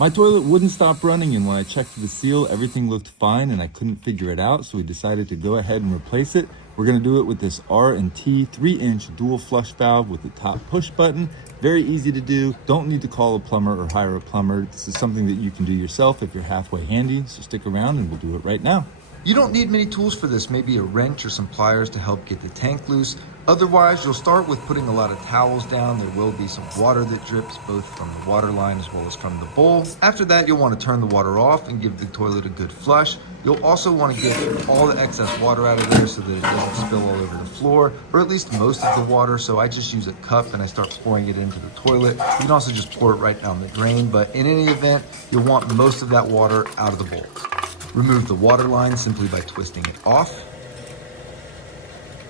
My toilet wouldn't stop running, and when I checked the seal, everything looked fine and I couldn't figure it out, so we decided to go ahead and replace it. We're gonna do it with this R&T 3-inch dual flush valve with the top push button. Very easy to do. Don't need to call a plumber or hire a plumber. This is something that you can do yourself if you're halfway handy, so stick around and we'll do it right now. You don't need many tools for this, maybe a wrench or some pliers to help get the tank loose. Otherwise, you'll start with putting a lot of towels down. There will be some water that drips both from the water line as well as from the bowl. After that, you'll want to turn the water off and give the toilet a good flush. You'll also want to get all the excess water out of there so that it doesn't spill all over the floor, or at least most of the water. So I just use a cup and I start pouring it into the toilet. You can also just pour it right down the drain, but in any event, you'll want most of that water out of the bowl. Remove the water line simply by twisting it off.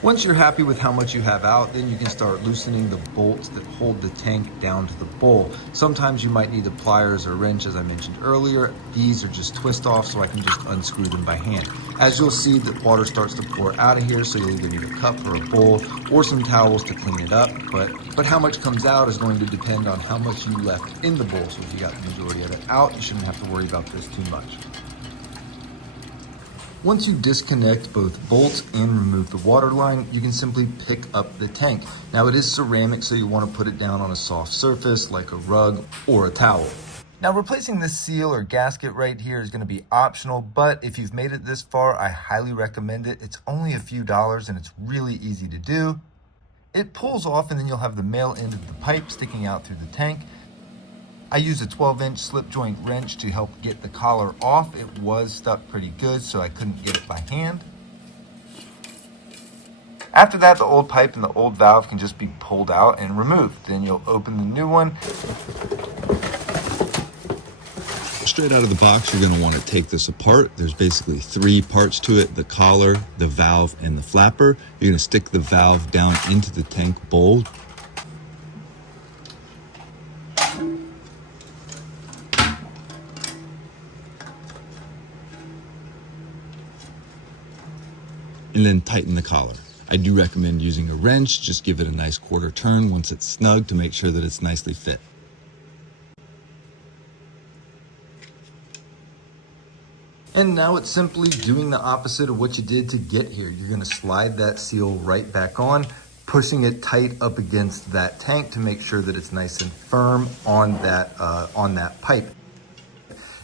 Once you're happy with how much you have out, then you can start loosening the bolts that hold the tank down to the bowl. Sometimes you might need a pliers or wrench, as I mentioned earlier. These are just twist off, so I can just unscrew them by hand. As you'll see, the water starts to pour out of here, so you'll either need a cup or a bowl or some towels to clean it up. But how much comes out is going to depend on how much you left in the bowl. So if you got the majority of it out, you shouldn't have to worry about this too much. Once you disconnect both bolts and remove the water line, you can simply pick up the tank. Now it is ceramic, so you want to put it down on a soft surface like a rug or a towel. Now replacing this seal or gasket right here is going to be optional, but if you've made it this far, I highly recommend it. It's only a few dollars and it's really easy to do. It pulls off and then you'll have the male end of the pipe sticking out through the tank. I used a 12-inch slip joint wrench to help get the collar off. It was stuck pretty good, so I couldn't get it by hand. After that, the old pipe and the old valve can just be pulled out and removed. Then you'll open the new one. Straight out of the box, you're gonna wanna take this apart. There's basically 3 parts to it: the collar, the valve, and the flapper. You're gonna stick the valve down into the tank bowl. And then tighten the collar. I do recommend using a wrench. Just give it a nice quarter turn once it's snug to make sure that it's nicely fit. And now it's simply doing the opposite of what you did to get here. You're gonna slide that seal right back on, pushing it tight up against that tank to make sure that it's nice and firm on that pipe.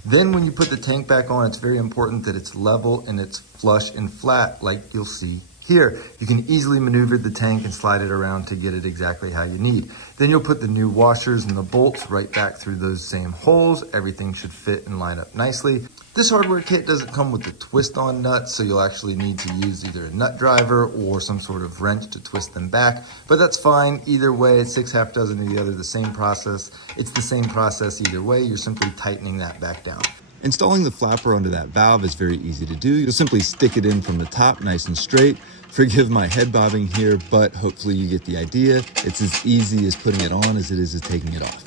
Then when you put the tank back on, it's very important that it's level and it's flush and flat like you'll see here. You can easily maneuver the tank and slide it around to get it exactly how you need. Then you'll put the new washers and the bolts right back through those same holes. Everything should fit and line up nicely. This hardware kit doesn't come with the twist-on nuts, so you'll actually need to use either a nut driver or some sort of wrench to twist them back, but that's fine. Either way, it's 6/2 dozen of the other, the same process. It's the same process either way. You're simply tightening that back down. Installing the flapper onto that valve is very easy to do. You'll simply stick it in from the top nice and straight. Forgive my head bobbing here, but hopefully you get the idea. It's as easy as putting it on as it is as taking it off.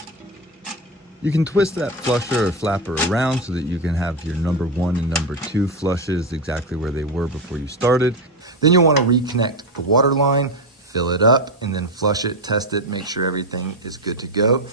You can twist that flusher or flapper around so that you can have your number 1 and number 2 flushes exactly where they were before you started. Then you'll want to reconnect the water line, fill it up, and then flush it, test it, make sure everything is good to go.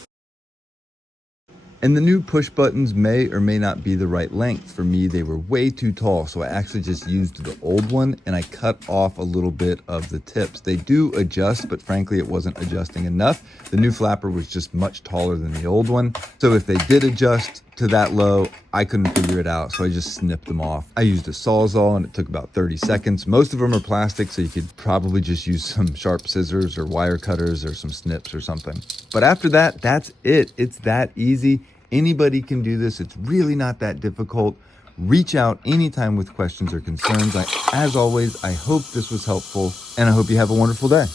And the new push buttons may or may not be the right length. For me, they were way too tall, so I actually just used the old one and I cut off a little bit of the tips. They do adjust, but frankly, it wasn't adjusting enough. The new flapper was just much taller than the old one. So if they did adjust to that low, I couldn't figure it out, so I just snipped them off. I used a Sawzall and it took about 30 seconds. Most of them are plastic, so you could probably just use some sharp scissors or wire cutters or some snips or something. But after that, that's it. It's that easy. Anybody can do this. It's really not that difficult. Reach out anytime with questions or concerns. As always, I hope this was helpful, and I hope you have a wonderful day.